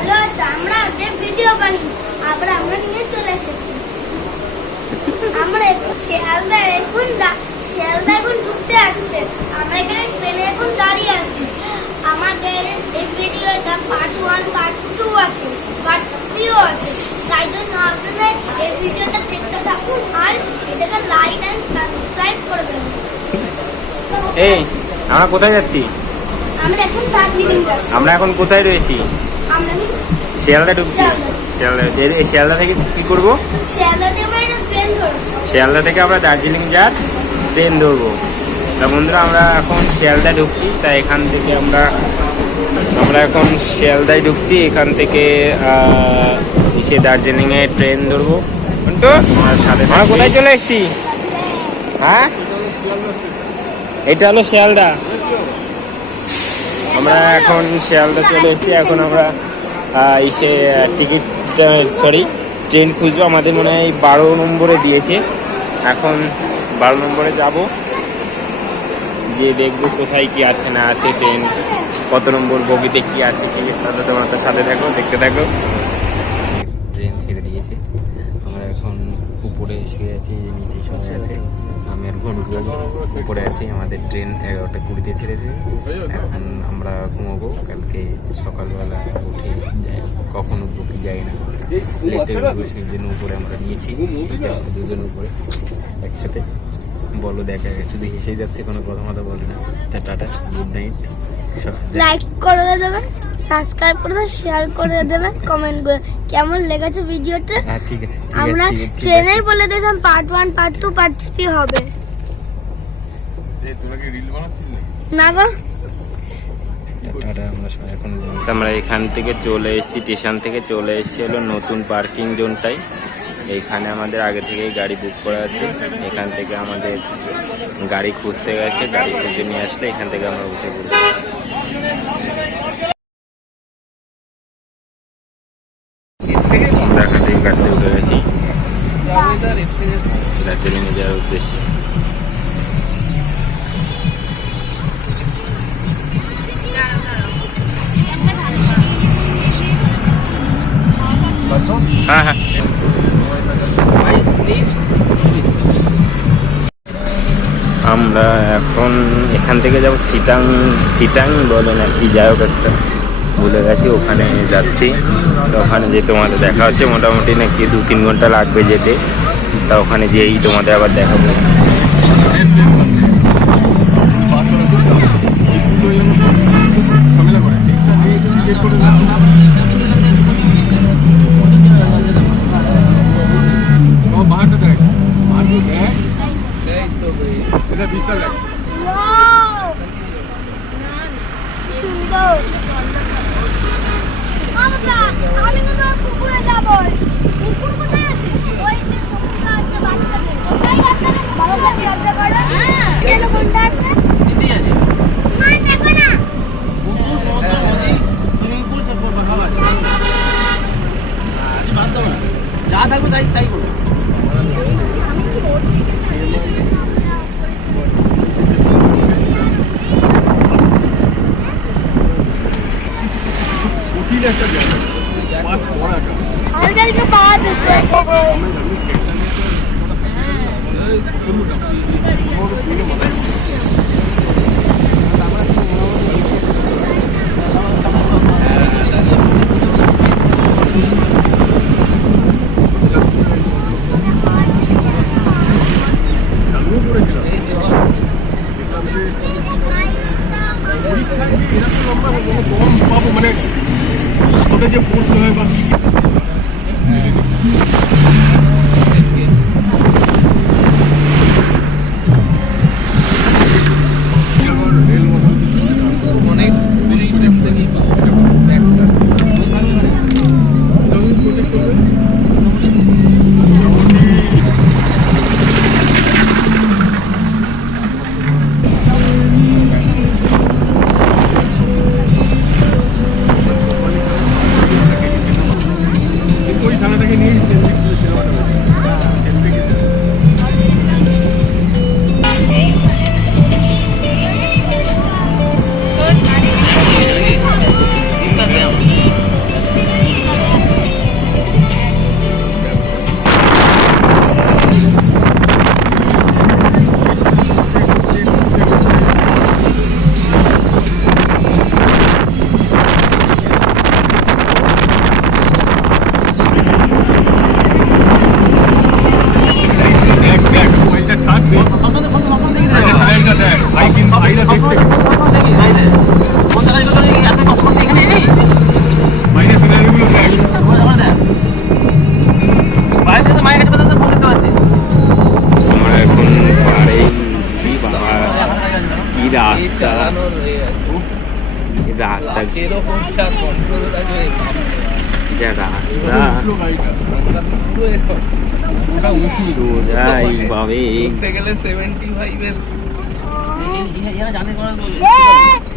ভালো আছে। আমরা যে ভিডিও বানি আমরা নিয়ে চলে এসেছি। আমরা শিয়ালদা এখন ঢুকতে যাচ্ছে। আমরা এখানে ট্রেনে এখন দাঁড়িয়ে আছি। আমাদের এই ভিডিওটা পার্ট 1 পার্ট 2 আছে, পার্ট 3ও আছে। তাই জন্য আপনারা এই ভিডিওটা দেখতে থাকুন আর এটাকে লাইক এন্ড সাবস্ক্রাইব করে দেবেন। এই আমরা কোথায় যাচ্ছি? আমরা এখন দার্জিলিং যাচ্ছি। আমরা এখন কোথায় রয়েছি? আমরা শিয়ালদা ঢুকছি। শিয়ালদা থেকে কি করব? শিয়ালদা থেকে আমরা একটা ট্রেন ধরবো। শিয়ালদা থেকে আমরা দার্জিলিং যাওয়ার ট্রেন ধরবো। তা বন্ধুরা আমরা এখন শিয়ালদা ঢুকছি। তাই এখান থেকে আমরা এখন শিয়ালদায় ঢুকছি। এখান থেকে এসে দার্জিলিংয়ে ট্রেন ধরবো। আমরা কোথায় চলে এসেছি? হ্যাঁ, এটা হলো শিয়ালদা। আমরা এখন শিয়ালদা চলে এসেছি। এখন আমরা এসে ট্রেন খুঁজবো। আমাদের মনে হয় 12 নম্বরে দিয়েছে। এখন 12 নম্বরে যাব, যে দেখবো কোথায় কি আছে না আছে, ট্রেন কত নম্বর বগিতে কি আছে কি। তাহলে তোমার সাথে থাকো, দেখতে থাকো। ট্রেন ছেড়ে দিয়েছে। আমরা এখন উপরে শুয়ে আছি, নিচে শুয়ে আছে। আমি আর ঘুমবো, উপরে আছি। আমাদের ট্রেন 11টা 20-তে ছেড়েছে। এখন আমরা ঘুমাবো। কালকে সকালবেলা উঠে কখন উঠবো কি যাই না। লেটের সেই জন্য উপরে আমরা নিয়েছি, দুজন উপরে একসাথে। বলো, দেখা শুধু হেসে যাচ্ছে, কোনো কথা বলে না। Tata, good night. লাইক করে দেবেন, সাবস্ক্রাইব করে দেবেন, শেয়ার করে দেবেন, কমেন্ট করে কেমন লেগেছে ভিডিওটা। হ্যাঁ, ঠিক আছে। আমরা ট্রেনেই বলে দিয়েছিলাম পার্ট 1 পার্ট 2 পার্ট 3 হবে। না গো, আমরা এখান থেকে চলে এসেছি, স্টেশন থেকে চলে এসেছি হলো নতুন পার্কিং জোনটাই। এইখানে আমাদের আগে থেকেই গাড়ি বুক করা আছে। এখান থেকে আমাদের গাড়ি খুঁজতে গেছে, গাড়ি খুঁজে নিয়ে আসলে এখান থেকে আমরা উঠে পড়ব। আমরা এখান থেকে গাড়িতে উঠে গেছি দার্জিলিংয়ে যাওয়ার উদ্দেশ্যে। হ্যাঁ হ্যাঁ, আমরা এখন এখান থেকে যাবো সিটাং বলে না কি, যাই হোক একটা ভুলে গেছি, ওখানে যাচ্ছি। তো ওখানে যে তোমাদের দেখা হচ্ছে, মোটামুটি নাকি 2-3 ঘন্টা লাগবে যেতে। তা ওখানে যেয়েই তোমাদের আবার দেখাবো। সুন্দর। আমি তো পুকুরে যাবো। পুকুর কোথায় আছে? ওই যে সমুদ্র আছে, বাচ্চাদের ওটাই বাচ্চাদের ভালো করে লজ্জা করে। কেন কোনটা আছে? দিদি আছে। মা দেখো না। সুইমিং পুল সব ভালো আছে। আজ বাদ দাও না। যা থাকবে তাই করো। আমি কি বলছি? हल्का बाद যে পড়তে হয় বা অনেক ওই থানাটাকে নিয়ে যা রাস্তা সোজা এইভাবে গেলে 75 এর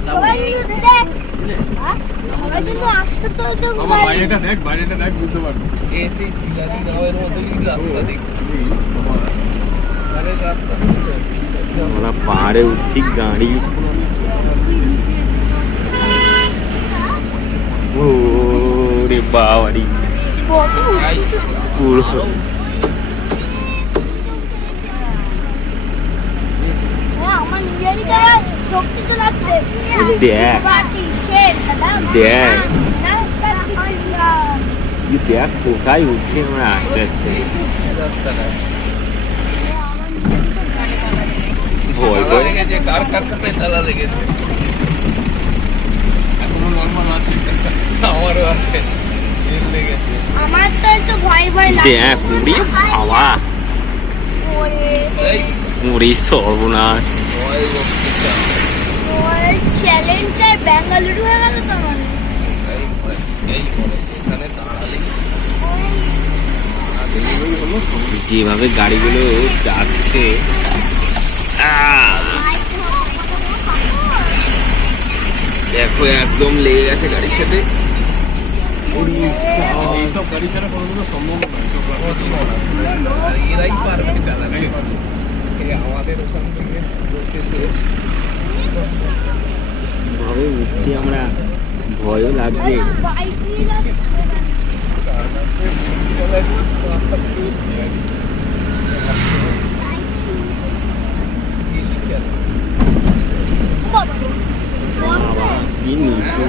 সবাই কিন্তু ধীরে। সবাই কিন্তু আস্তে চলতে বাইরেটা দেখ বুঝতে পারবো। এসি সিলারি গাঁয়ের মধ্যে কিন্তু রাস্তা দেখছি রাস্তা আমরা পাহাড়ে উঠছি গাড়ি ওরে বাবারি পুরো আমার নিজেরই গায়ে শক্তি তো লাগছে। দেখ। বাটি, শের, দেখ। রাস্তার কিছু না। তুই দেখ কোথায় উঠছি আমরা আস্তে আস্তে রাস্তাটা ভয় তালা ভয় লেগেছে কার কাপড়ে তালা লেগেছে এখনো নরমাল আছে। আমারও আছে তেল লেগেছে আমার তো একটু ভয় ভয় লাগছে। দেখ উড়ি হাওয়া এই উড়ি সর্বনাশ ভয় করছে চ্যালেঞ্জ আর বেঙ্গালুরু হয়ে গেল তো আমার। এই এখানে দাঁড়ালে যেভাবে গাড়িগুলো যাচ্ছে দেখো একদম লেগে গেছে গাড়ির সাথে এইসব গাড়ি ছাড়া কোনোদিনও সম্ভব নয়। আর এরাই পারবে চালাতে এই আমাদের ওখান থেকে ভাবে উঠছি আমরা ভয়ও লাগছে বাইক নিয়ে যাচ্ছে। বাবা। কি নিচু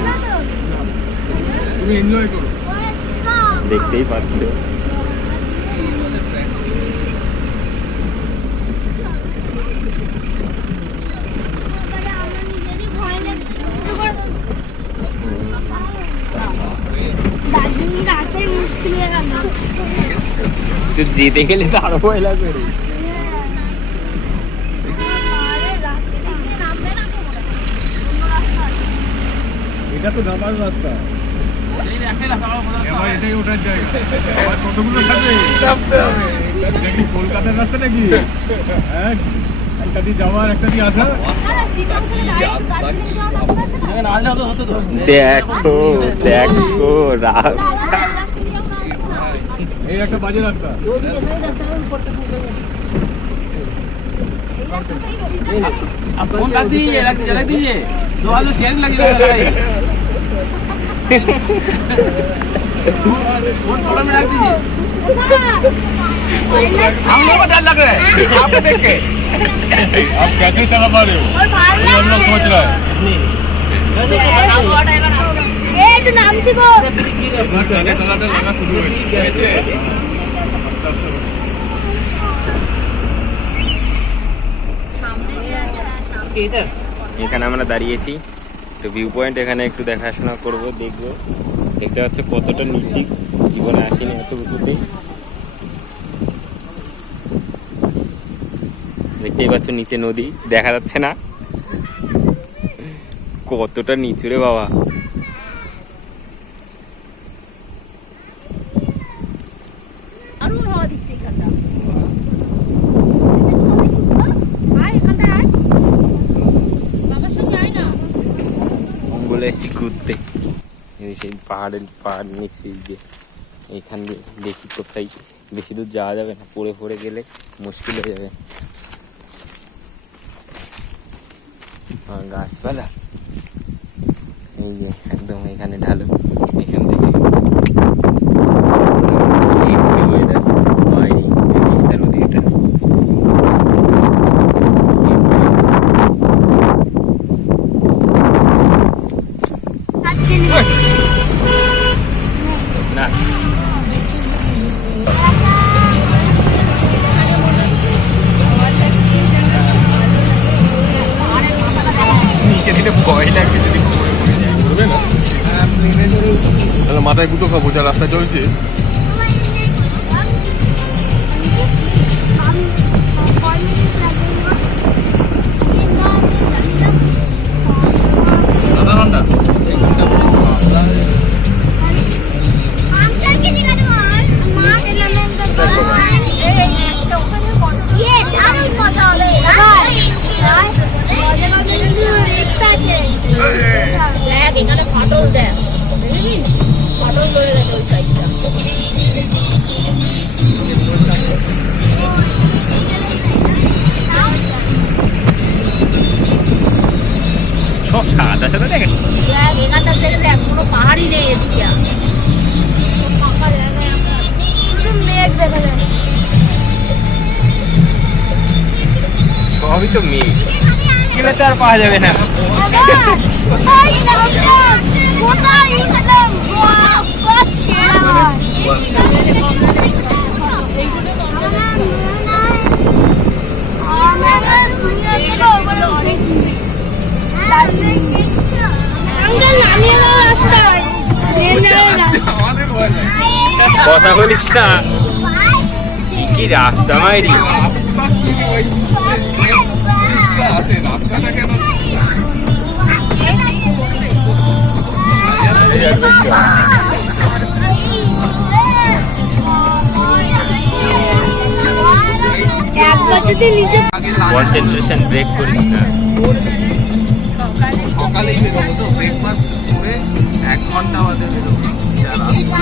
তুমি এনজয় করো। দেখতেই পাচ্ছ আমার নিজেরই ভয় লাগছে। দার্জিলিং আসাই মুশকিল হয়ে গেল। তো যেতে গেলে তো আরো ভয় লাগবে রে। এটা তো যাবার রাস্তা। এবার এটাই ওঠার জায়গা। আবার কতগুলো থাকবে? এটা কি কলকাতার রাস্তা নাকি? হ্যাঁ, একটা দিয়ে যাওয়ার একটা দিয়ে আসা। দেখো দেখো রাস্তা এই একটা বাজে রাস্তা। फोन रख दीजिए रख दीजिए 2 शेयरिंग लगी रहेगा फोन कॉलर में रख दीजिए हम लोग को डर लग रहा है आपको देख के आप कैसे चला पा रहे हो? ये हम लोग सोच रहे हैं। একটু নামছি গো। তলাটা লাগা শুরু হয়েছে। এখানে আমরা দাঁড়িয়েছি তো ভিউ পয়েন্ট এখানে একটু দেখাশোনা করব দেখবো দেখতে পাচ্ছ কতটা নিচে জীবনে আসেনি এত উঁচুতে দেখতেই পাচ্ছ নিচে নদী দেখা যাচ্ছে না কতটা নিচু রে বাবা বলে এসেছি ঘুরতে সেই পাহাড় নিচে দিয়ে এইখান দিয়ে দেখি কোথায় বেশি দূর যাওয়া যাবে না পড়ে পড়ে গেলে মুশকিল হয়ে যাবে গাছপালা এই যে একদম এখানে ঢালু এখান থেকে তিস্তা নদী এটা না নিচে দিতে ভয় লাগে যদি করবে না তাহলে মাথায় গুঁতো খাবো যা রাস্তা চলছে आधा घंटा 1 घंटा ওই সাইডটা। সব সাদা সাদা দেখে। দেখ এখানটা থেকে দেখ কোনো পাহাড়ই নেই এদিকে আর। সব ফাঁকা জায়গায় আমরা। শুধু মেঘ দেখা যায়। সবই তো মেঘ, গেলে তো আর পাওয়া যাবে না। কোথায় গেলাম? বাবা, সেরা। আমাদের ভয় নাই। কথা বলিস না, কি কি রাস্তা মাইরি। রাস্তা ওই টুরিস্টরা আসে, রাস্তাটা কেন একবার যদি নিচে আগে lunch কনসেন্ট্রেশন ব্রেক করিস না। সকালেই বেরোবো তো, ব্রেকফাস্ট করে 1 ঘন্টা বাদে বেরোবো। যা রাস্তা।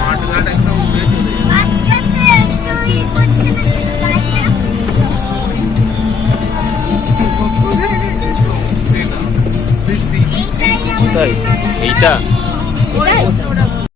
মাঠঘাট একদম উড়ে চলে যাবে। কোথায় এইটা?